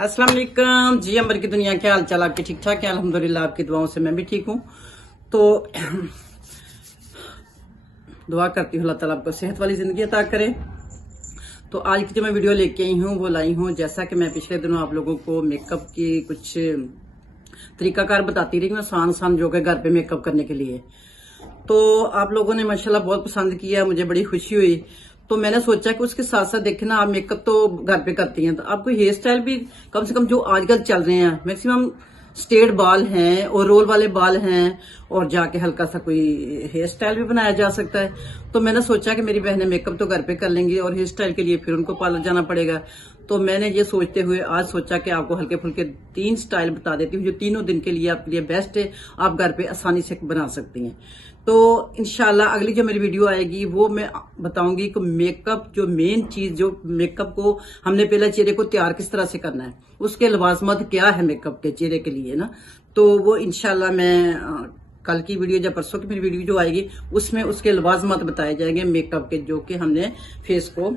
अस्सलाम वालेकुम जी। अंबर की दुनिया के हाल चाल आपके ठीक ठाक है? अल्हम्दुलिल्लाह आपकी दुआओं से मैं भी ठीक हूँ। तो दुआ करती हूँ अल्लाह ताला आपको सेहत वाली जिंदगी अता करे। तो आज की जो मैं वीडियो लेके आई हूँ वो लाई हूँ, जैसा कि मैं पिछले दिनों आप लोगों को मेकअप की कुछ तरीकाकार बताती रही हूँ, आसान जो कि घर पे मेकअप करने के लिए। तो आप लोगों ने माशाल्लाह बहुत पसंद किया, मुझे बड़ी खुशी हुई। तो मैंने सोचा कि उसके साथ साथ देखे ना, आप मेकअप तो घर पे करती हैं, तो आपको हेयर स्टाइल भी कम से कम जो आजकल चल रहे हैं, मैक्सिमम स्ट्रेट बाल हैं और रोल वाले बाल हैं, और जाके हल्का सा कोई हेयर स्टाइल भी बनाया जा सकता है। तो मैंने सोचा कि मेरी बहनें मेकअप तो घर पे कर लेंगी और हेयर स्टाइल के लिए फिर उनको पार्लर जाना पड़ेगा। तो मैंने ये सोचते हुए आज सोचा कि आपको हल्के फुल्के 3 स्टाइल बता देती हूँ जो तीनों दिन के लिए आपके लिए बेस्ट है, आप घर पे आसानी से बना सकती हैं। तो इंशाल्लाह अगली जो मेरी वीडियो आएगी वो मैं बताऊंगी कि मेकअप जो मेन चीज, जो मेकअप को हमने पहले चेहरे को तैयार किस तरह से करना है, उसके लवाजमत क्या है मेकअप के चेहरे के लिए ना। तो वो इंशाल्लाह मैं कल की वीडियो या परसों की मेरी वीडियो जो आएगी उसमें उसके लवाजमत बताए जाएंगे मेकअप के, जो कि हमने फेस को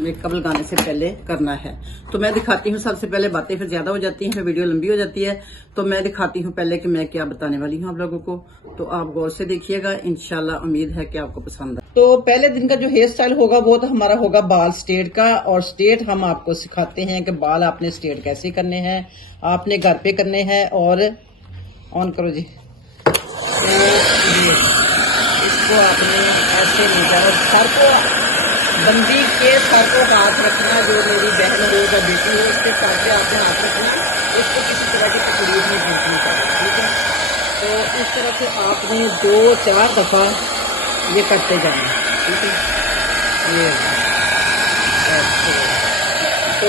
मेकअप लगाने से पहले करना है। तो मैं दिखाती हूँ, सबसे पहले बातें फिर ज्यादा हो जाती हैं, फिर वीडियो लंबी हो जाती है। तो मैं दिखाती हूँ पहले कि मैं क्या बताने वाली हूँ आप लोगों को। तो आप गौर से देखिएगा, इंशाल्लाह उम्मीद है कि आपको पसंद आए। तो पहले दिन का जो हेयर स्टाइल होगा वो तो हमारा होगा बाल स्ट्रेट का, और स्ट्रेट हम आपको सिखाते हैं कि बाल आपने स्ट्रेट कैसे करने हैं, आपने घर पे करने हैं। और ऑन करो जी, इसको आपने ऐसे नहीं जाना, सर को बंदी के सर को हाथ रखना, जो मेरी बहन हो या बेटी हो उसके सर पे आपने हाथ रखना, इसको किसी तरह की तकलीफ नहीं पहुंचनी चाहिए, ठीक है। तो इस तरह से आपने 2-4 दफा ये करते जाना, ठीक है। ये तो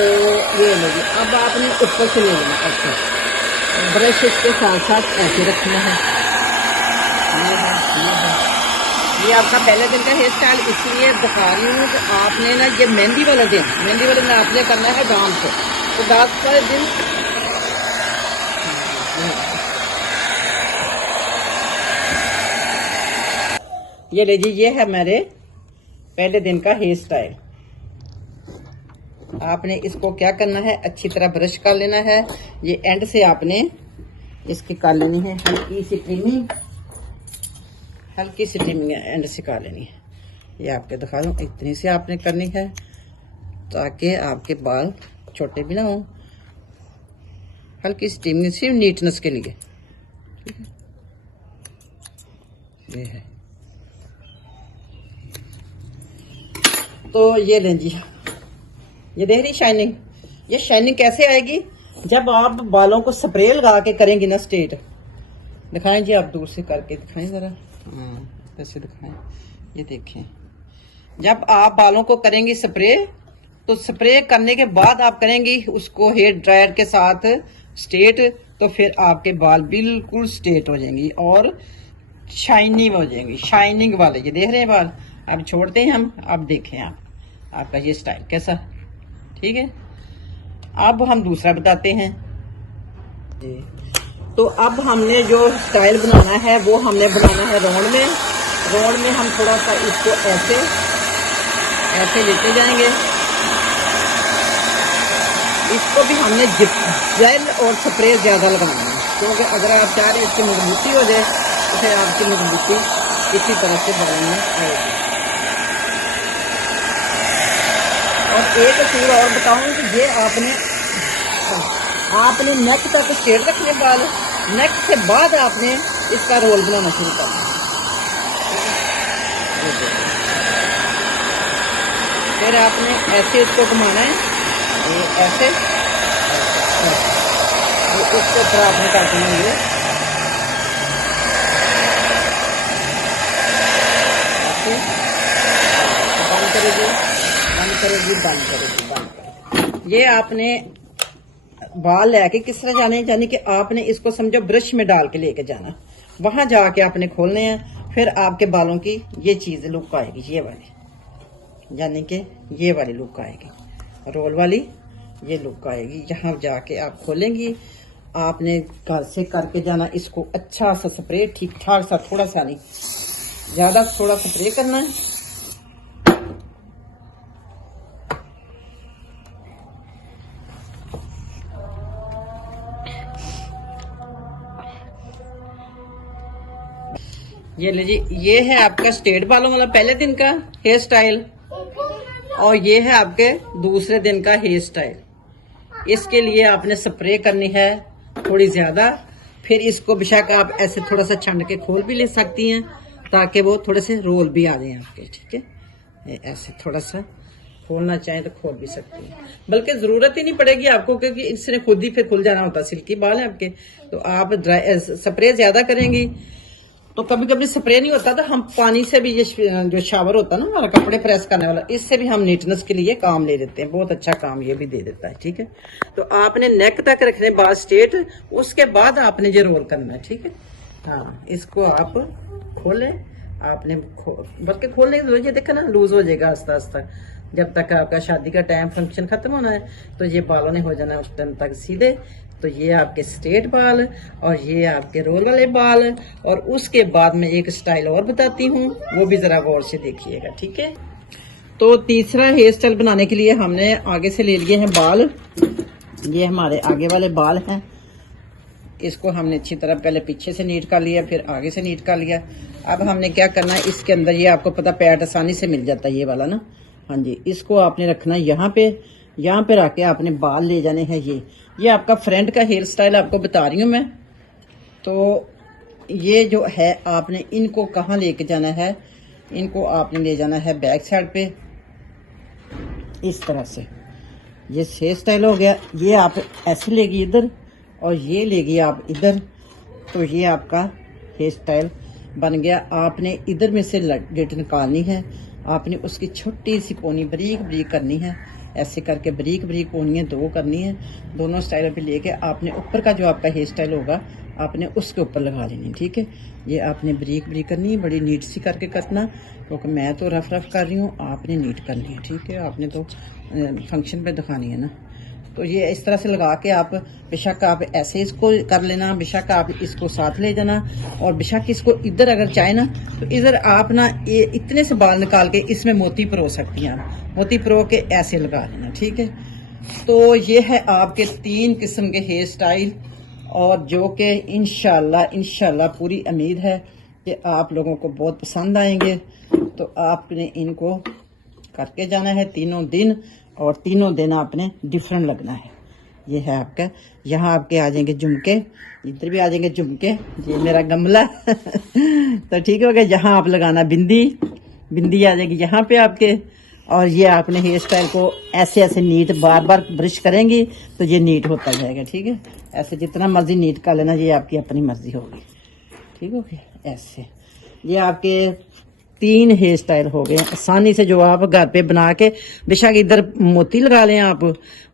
ये लोग अब आपने ऊपर से ले लेना, अच्छा ब्रश इसके साथ साथ ऐसे रखना है। ये आपका पहले दिन का हेयर स्टाइल इसलिए बता रही हूँ कि आपने ना ये मेहंदी वाले दिन आपने करना है डांस से। तो डांस वाले दिन ये लीजिए, ये है मेरे पहले दिन का हेयर स्टाइल। आपने इसको क्या करना है, अच्छी तरह ब्रश कर लेना है। ये एंड से आपने इसकी कर लेनी है हल्की सी ट्रिमिंग एंड से कर लेनी है। ये आपके दिखा दूं, इतनी से आपने करनी है ताकि आपके बाल छोटे भी ना हो। हल्की सी ट्रिमिंग सिर्फ नीटनेस के लिए, ठीक है। ये है, तो ये लें जी, ये देख रही शाइनिंग। ये शाइनिंग कैसे आएगी, जब आप बालों को स्प्रे लगा के करेंगी ना स्ट्रेट। दिखाएं जी, आप दूर से करके दिखाएं जरा, कैसे दिखाएं। ये देखें, जब आप बालों को करेंगी स्प्रे, तो स्प्रे करने के बाद आप करेंगी उसको हेयर ड्रायर के साथ स्ट्रेट, तो फिर आपके बाल बिल्कुल स्ट्रेट हो जाएंगी और शाइनिंग हो जाएंगी, शाइनिंग वाले। ये देख रहे हैं बाल, अब छोड़ते हैं हम। अब देखें आप, आपका ये स्टाइल कैसा, ठीक है। अब हम दूसरा बताते हैं। तो अब हमने जो स्टाइल बनाना है वो हमने बनाना है राउंड में। राउंड में हम थोड़ा सा इसको ऐसे लेते जाएंगे। इसको भी हमने जेल और स्प्रे ज्यादा लगाना है, क्योंकि अगर आप चाह रहे हैं इसकी मजबूती हो जाए तो फिर आपकी मजबूती इसी तरह से बालों में आएगी। और एक चीज और बताऊं कि ये आपने नेक तक स्ट्रेट रखने बाल, नेक से बाद आपने इसका रोल बनाना शुरू करना। फिर आपने ऐसे इसको घुमाना है, ऐसे इसके ऊपर आपने कर देना ये, बंद करेगी बंद करेगी बंद करेगी बंद करेगी। ये आपने बाल लेके किस तरह जाने, यानी कि आपने इसको समझो ब्रश में डाल के लेके जाना, वहां जाके आपने खोलने हैं। फिर आपके बालों की ये चीज लुक आएगी, ये वाली, यानी कि ये वाली लुक आएगी, रोल वाली ये लुक आएगी। यहाँ जाके आप खोलेंगी, आपने घर से करके जाना इसको अच्छा सा स्प्रे, ठीक ठाक सा, थोड़ा सा नहीं ज्यादा, थोड़ा स्प्रे करना है। ये लीजिए, ये है आपका स्ट्रेट बालों वाला पहले दिन का हेयर स्टाइल और ये है आपके दूसरे दिन का हेयर स्टाइल। इसके लिए आपने स्प्रे करनी है थोड़ी ज्यादा, फिर इसको बेशक आप ऐसे थोड़ा सा छंड के खोल भी ले सकती हैं ताकि वो थोड़े से रोल भी आ जाए आपके, ठीक है। ऐसे थोड़ा सा खोलना चाहें तो खोल भी सकती हैं, बल्कि जरूरत ही नहीं पड़ेगी आपको क्योंकि इसने खुद ही फिर खुल जाना होता है, सिल्की बाल है आपके। तो आप स्प्रे ज्यादा करेंगी तो कभी कभी स्प्रे नहीं होता तो हम पानी से भी, ये जो शावर होता है ना हमारा कपड़े प्रेस करने वाला, इससे भी हम नीटनेस के लिए काम ले लेते हैं, बहुत अच्छा काम ये भी दे देता है, ठीक है। तो आपने नेक तक रखने बाल स्ट्रेट, उसके बाद आपने ये रोल करना है, ठीक है। हाँ, इसको आप खोलें, आपने बल्कि खोलने की जरूरत, ये देखा ना लूज हो जाएगा आस्ता आस्ता। जब तक आपका शादी का टाइम फंक्शन खत्म होना है तो ये बालों ने हो जाना है उस टाइम तक सीधे। तो ये आपके स्ट्रेट बाल और ये आपके रोल वाले बाल, और उसके बाद में एक स्टाइल और बताती हूँ, वो भी जरा गौर से देखिएगा, ठीक है। तो तीसरा हेयर स्टाइल बनाने के लिए हमने आगे से ले लिए हैं बाल, ये हमारे आगे वाले बाल हैं। इसको हमने अच्छी तरह पहले पीछे से नीट कर लिया, फिर आगे से नीट कर लिया। अब हमने क्या करना है, इसके अंदर ये आपको पता पैड आसानी से मिल जाता है ये वाला ना, हाँ जी। इसको आपने रखना है यहाँ पे रख के आपने बाल ले जाने हैं। ये आपका फ्रंट का हेयर स्टाइल आपको बता रही हूँ मैं। तो ये जो है आपने इनको कहाँ लेके जाना है, इनको आपने ले जाना है बैक साइड पे इस तरह से। ये हेयर स्टाइल हो गया, ये आप ऐसे लेगी इधर और ये लेगी आप इधर, तो ये आपका हेयर स्टाइल बन गया। आपने इधर में से गिट निकालनी है, आपने उसकी छोटी सी पोनी बारीक बारीक करनी है, ऐसे करके बारीक बारीक पोनियाँ दो करनी है। दोनों स्टाइलों पे लेके आपने ऊपर का जो आपका हेयर स्टाइल होगा आपने उसके ऊपर लगा लेनी, ठीक है। ये आपने बारीक बारीक करनी है, बड़ी नीट सी करके करना, क्योंकि मैं तो रफ रफ कर रही हूँ, आपने नीट करनी है, ठीक है। आपने तो फंक्शन पे दिखानी है ना। तो ये इस तरह से लगा के आप बेशक आप ऐसे इसको कर लेना, बेशक आप इसको साथ ले जाना, और बेशक इसको इधर अगर चाहे ना तो इधर आप ना ये इतने से बाल निकाल के इसमें मोती परो सकती हैं, आप मोती परो के ऐसे लगा लेना, ठीक है। तो ये है आपके 3 किस्म के हेयर स्टाइल, और जो कि इंशाल्लाह पूरी उम्मीद है कि आप लोगों को बहुत पसंद आएंगे। तो आपने इनको करके जाना है तीनों दिन, और तीनों दिन आपने डिफरेंट लगना है। ये है आपका, यहाँ आपके आ जाएंगे झुमके, इधर भी आ जाएंगे झुमके, ये मेरा गमला तो ठीक हो गया। यहाँ आप लगाना बिंदी आ जाएगी यहाँ पे आपके, और ये आपने हेयर स्टाइल को ऐसे ऐसे नीट बार बार ब्रश करेंगी तो ये नीट होता जाएगा, ठीक है। ऐसे जितना मर्जी नीट कर लेना, ये आपकी अपनी मर्जी होगी, ठीक हो गया। ऐसे ये आपके 3 हेयर स्टाइल हो गए आसानी से, जो आप घर पे बना के बेशक इधर मोती लगा लें आप,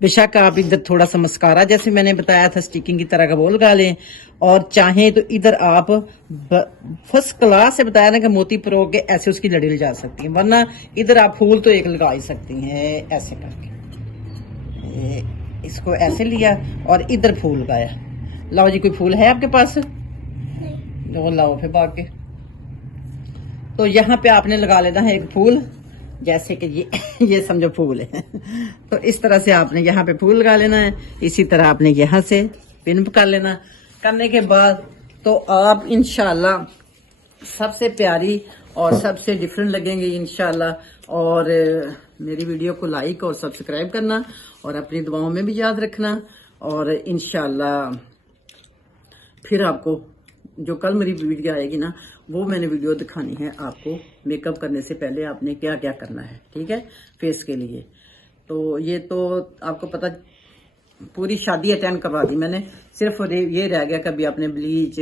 बेशक आप इधर थोड़ा सा मस्कारा जैसे मैंने बताया था स्टिकिंग की तरह का वो लगा लें, और चाहें तो इधर आप फर्स्ट क्लास से बताया ना कि मोती परो के ऐसे उसकी लड़ी लगा सकती हैं, वरना इधर आप फूल तो एक लगा ही सकती हैं ऐसे करके। इसको ऐसे लिया और इधर फूल लगाया। लाओ जी, कोई फूल है आपके पास? लाओ फिर बाकी। तो यहाँ पे आपने लगा लेना है एक फूल, जैसे कि ये समझो फूल है तो इस तरह से आपने यहाँ पे फूल लगा लेना है। इसी तरह आपने यहाँ से पिन कर लेना। करने के बाद तो आप इंशाल्लाह सबसे प्यारी और सबसे डिफरेंट लगेंगे इंशाल्लाह। और मेरी वीडियो को लाइक और सब्सक्राइब करना, और अपनी दुआओं में भी याद रखना। और इंशाल्लाह फिर आपको जो कल मेरी वीडियो आएगी ना, वो मैंने वीडियो दिखानी है आपको मेकअप करने से पहले आपने क्या क्या करना है, ठीक है, फेस के लिए। तो ये तो आपको पता, पूरी शादी अटेंड करवा दी मैंने, सिर्फ ये रह गया कभी आपने ब्लीच,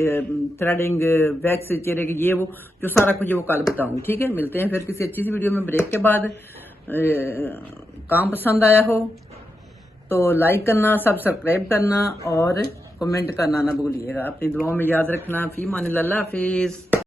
थ्रेडिंग, वैक्स चेहरे की, ये वो जो सारा कुछ वो कल बताऊंगी, ठीक है। मिलते हैं फिर किसी अच्छी सी वीडियो में ब्रेक के बाद। काम पसंद आया हो तो लाइक करना, सब्सक्राइब करना और कमेंट करना ना भूलिएगा। अपनी दुआओं में याद रखना। फी मान अल्लाह हाफिज।